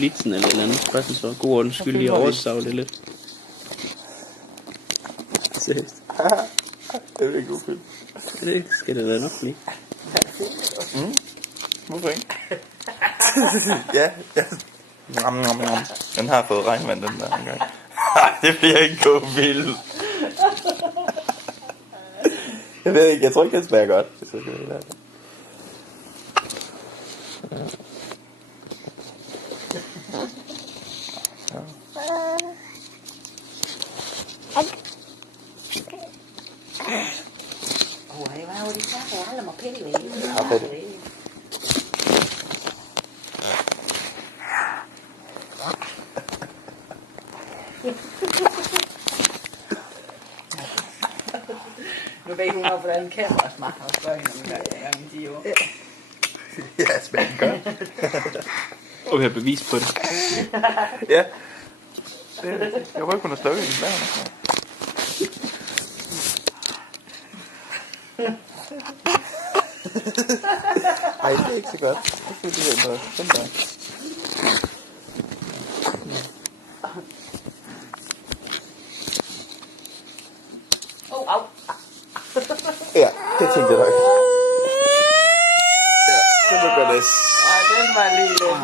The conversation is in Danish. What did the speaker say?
Blitzen eller et eller andet. Bare sådan så god ordens skyld lige at oversage det lidt. Seriøst. Det er ikke ufyldt. Det skal det da nok blive. Hvorfor ikke? Ja. Den har fået regnvand den der gang. Nej, det bliver ikke god vild. Jeg ved ikke, jeg tror ikke, den smager godt. Det er det der. Wow, đi khác lá là một cái liệu. Nu ved hun også, hvordan kamera smager og spørger hende om en 10 år. Ja, smager godt. Og vi har bevis på det. Ja. Jeg håber ikke, hun har slukket den smager. Ej, det er ikke så godt. Det er noget. Sådan der. Au. Ja, det tænkte jeg nok. Ja, det var godt. Den var lige